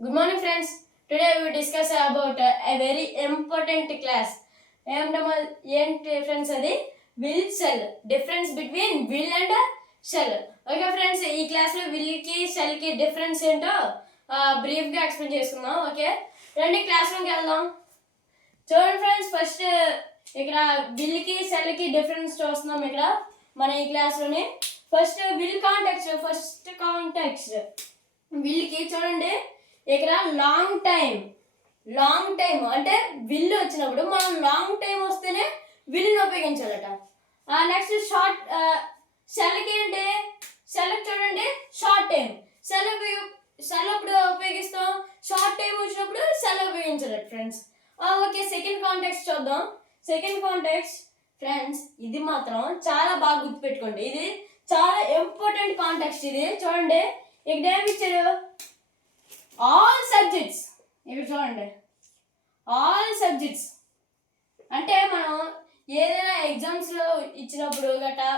Good morning, friends. Today we will discuss about a very important class. ఏంటి friends అది will shall difference between will and shall. Okay friends, ఈ క్లాస్లో విల్కి షెల్కి difference ఏంటో బ్రీఫ్గా explain చేసుకుందాం. Okay రండి class రూమ్కి వెళ్దాం. చూడండి ఫ్రెండ్స్, ఫస్ట్ ఇక్కడ విల్కి షెల్కి డిఫరెన్స్ చూస్తున్నాం ఇక్కడ మన ఈ క్లాస్లోని. ఫస్ట్ కాంటాక్ట్స్ విల్కి చూడండి ఇక్కడ లాంగ్ టైం అంటే విల్లు వచ్చినప్పుడు మనం లాంగ్ టైం వస్తేనే విల్లుని ఉపయోగించాలట. నెక్స్ట్ షెల్కి ఏంటి, షెల్కి చూడండి షార్ట్ టైం. షెల్ ఎప్పుడు ఉపయోగిస్తాం, షార్ట్ టైం వచ్చినప్పుడు షెల్ ఉపయోగించాలట ఫ్రెండ్స్. ఓకే, సెకండ్ కాంటాక్ట్స్ చూద్దాం. సెకండ్ కాంటాక్ట్స్ ఫ్రెండ్స్, ఇది మాత్రం చాలా బాగా గుర్తుపెట్టుకోండి, ఇది చాలా ఇంపార్టెంట్ కాంటాక్ట్స్. ఇది చూడండి ఇక్కడ ఏమి ఇచ్చారు, ఆల్ సబ్జెక్ట్స్. ఇక్కడ చూడండి ఆల్ సబ్జెక్ట్స్ అంటే మనం ఏదైనా ఎగ్జామ్స్లో ఇచ్చినప్పుడు గట్రా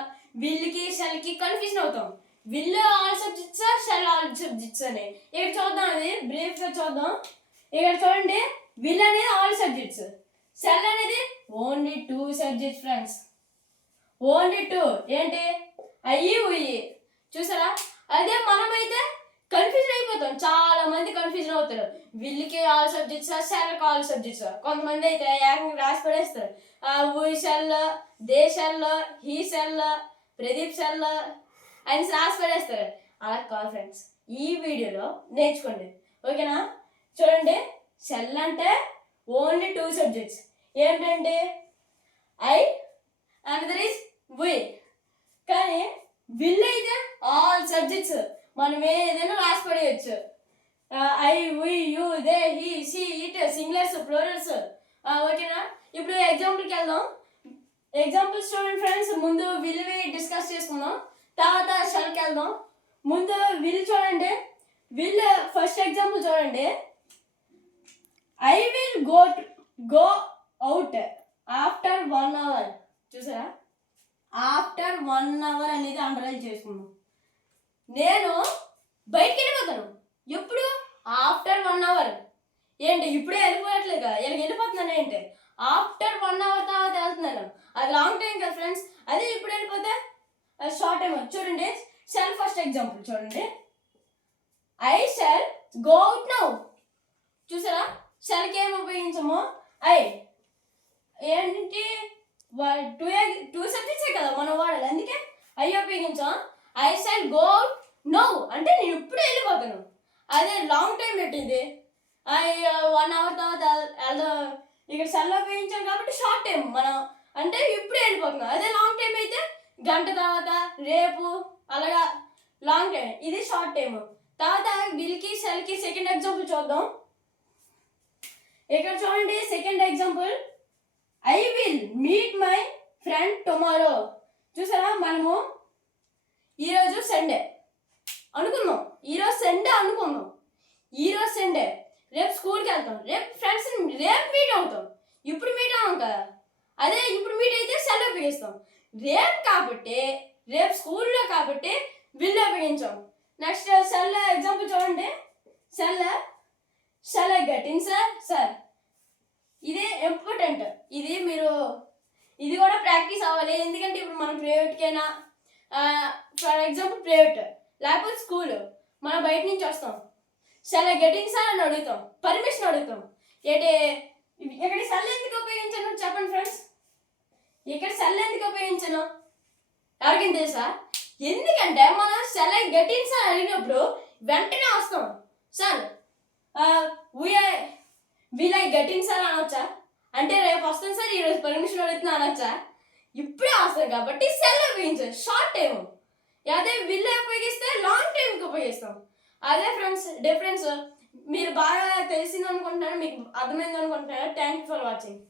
విల్కి షెల్కి కన్ఫ్యూజన్ అవుతాం. విల్ ఆల్ సబ్జెక్ట్సా, షెల్ ఆల్ సబ్జెక్ట్స్ అని. ఇక్కడ చూద్దాం, అది బ్రీఫ్గా చూద్దాం. ఇక్కడ చూడండి విల్ అనేది ఆల్ సబ్జెక్ట్స్, షెల్ అనేది ఓన్లీ 2 సబ్జెక్ట్స్ ఫ్రెండ్స్. ఓన్లీ 2 ఏంటి, అయ్యి ఉయ్యి. చూసారా, అదే మనమైతే కన్ఫ్యూజన్ అయిపోతాం. చాలా మంది కన్ఫ్యూజన్ అవుతారు, విల్కి ఆల్ సబ్జెక్ట్స్, షెల్కి ఆల్ సబ్జెక్ట్స్. కొంతమంది అయితే ఏకంగా రాసి పడేస్తారు, we shall, they shall, he shall, Pradeep shall అని రాసి పడేస్తారు. అలా కాదు ఫ్రెండ్స్, ఈ వీడియోలో నేర్చుకోండి. ఓకేనా, చూడండి షెల్ అంటే ఓన్లీ 2 సబ్జెక్ట్స్. ఏంటంటే ఐ అనదర్ ఈజ్ వి. కానీ విల్ అయితే ఆల్ సబ్జెక్ట్స్, మనం ఏదైనా రాసి పడేయచ్చు. I, we, you, they, he, she, it, singulars, plurals. ఓకేనా, ఇప్పుడు ఎగ్జాంపుల్కి వెళ్దాం. ఎగ్జాంపుల్స్ చూడండి ఫ్రెండ్స్, ముందు విల్వి డిస్కస్ చేసుకుందాం, తర్వాత షెల్కి వెళ్దాం. ముందు విల్ చూడండి, విల్ ఫస్ట్ ఎగ్జాంపుల్ చూడండి. I will go out after 1 hour. చూసారా, ఆఫ్టర్ 1 అవర్ అనేది అండర్లైన్ చేసుకుందాం. నేను బయటికి వెళ్ళిపోతాను. ఎప్పుడు, ఆఫ్టర్ 1 అవర్. ఏంటి ఇప్పుడే వెళ్ళిపోయట్లేదు కదా, వెళ్ళిపోతున్నాను ఏంటి, ఆఫ్టర్ 1 అవర్ తర్వాత వెళ్తున్నాను. అది లాంగ్ టైం కదా ఫ్రెండ్స్. అదే ఇప్పుడు వెళ్ళిపోతే షార్ట్ టైం. చూడండి షెల్ ఫస్ట్ ఎగ్జాంపుల్ చూడండి, I shall go out now. చూసారా, షెల్కి ఏమి ఉపయోగించము, ఐ. ఏంటి, 2 సబ్జెక్ట్సే కదా మనం వాడాలి, అందుకే ఐ ఉపయోగించాం. I shall go out now అంటే నేను ఇప్పుడే వెళ్ళిపోతాను. అదే లాంగ్ టైం పెట్టింది, ఐ 1 అవర్ తర్వాత ఇక్కడ షెల్ ఉపయోగించాం కాబట్టి షార్ట్ టైం మనం అంటే ఇప్పుడే వెళ్ళిపోతున్నాం. అదే లాంగ్ టైం అయితే గంట తర్వాత, రేపు, అలాగా లాంగ్ టైం. ఇది షార్ట్ టైం. తర్వాత విల్కి షెల్కి సెకండ్ ఎగ్జాంపుల్ చూద్దాం. ఇక్కడ చూడండి second example, I will meet my friend tomorrow. చూసారా, మనము ఈరోజు సండే అనుకుందాం, ఈరోజు సండే, రేపు స్కూల్కి వెళ్తాం, రేపు ఫ్రెండ్స్ రేపు మీట్ అవుతాం. ఇప్పుడు మీట్ అవ్వం కదా, అదే ఇప్పుడు మీట్ అయితే షెల్ ఉపయోగిస్తాం. రేపు కాబట్టి, రేపు స్కూల్లో కాబట్టి విల్ ఉపయోగించాం. నెక్స్ట్ షెల్ ఎగ్జాంపుల్ చూడండి, shell I get in sir. ఇది ఇంపార్టెంట్, ఇది కూడా ప్రాక్టీస్ అవ్వాలి. ఎందుకంటే ఇప్పుడు మనం ప్రైవేట్కైనా, ఫర్ ఎగ్జాంపుల్ ప్రైవేట్ లేకపోతే స్కూల్, మనం బయట నుంచి వస్తాం, shell I get in sir అని అడుగుతాం, పర్మిషన్ అడుగుతాం. ఏంటి ఇక్కడ షెల్ ఎందుకు ఉపయోగించాను చెప్పండి ఫ్రెండ్స్, ఇక్కడ షెల్ ఎందుకు ఉపయోగించాను ఎవరికైనా తెలుసా? ఎందుకంటే మనం shall I get in sir అడిగినప్పుడు వెంటనే వస్తాం. Sir will I get in sir అనొచ్చా, అంటే రేపు వస్తాను సార్, ఈరోజు పర్మిషన్ అడుగుతున్నా అనొచ్చా? ఇప్పుడే వస్తుంది కాబట్టి షెల్ ఉపయోగించాలి షార్ట్ టైం. అదే విల్ ఉపయోగిస్తే లాంగ్ టైంకి ఉపయోగిస్తాం. అదే ఫ్రెండ్స్ డిఫరెన్స్. మీరు బాగా తెలిసింది అనుకుంటున్నాను, మీకు అర్థమైంది అనుకుంటున్నాను. Thank you for watching.